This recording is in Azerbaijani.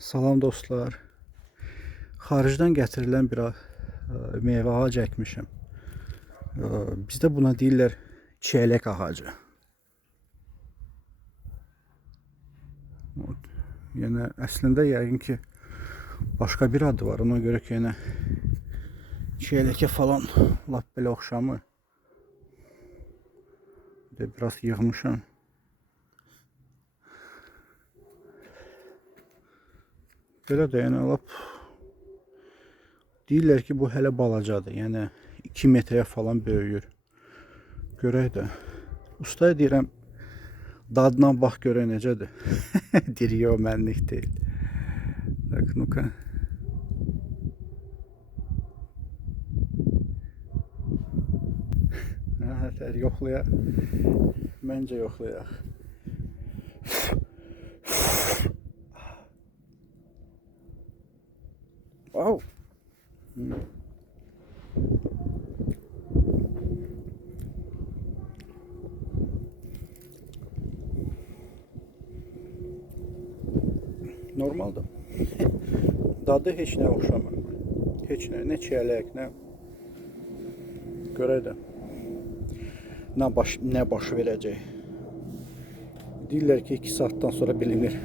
Salam dostlar. Xaricdən gətirilən bir meyvə ağacı əkmişəm. Bizdə buna deyirlər çiyələk ağacı. Yəni əslində yəqin ki başqa bir adı var. Ona görə ki yenə çiyələkə falan lap belə oxşamır. Biraz yığmışam. Belə də yəni lap deyirlər ki bu hələ balacadır. Yəni 2 metrəyə falan böyüyür. Görək də. Ustaya deyirəm dadına bax görək necədir. Deyir yox mənlik deyil. Bak nuka. Hə, yoxlayaq. Məncə yoxlayaq. Wow. Normaldır. Dadı heç nə oxşamır. Heç nə, nə çiyələk, nə görək də. Nə baş verəcək. Deyirlər ki 2 saatdan sonra bilinir.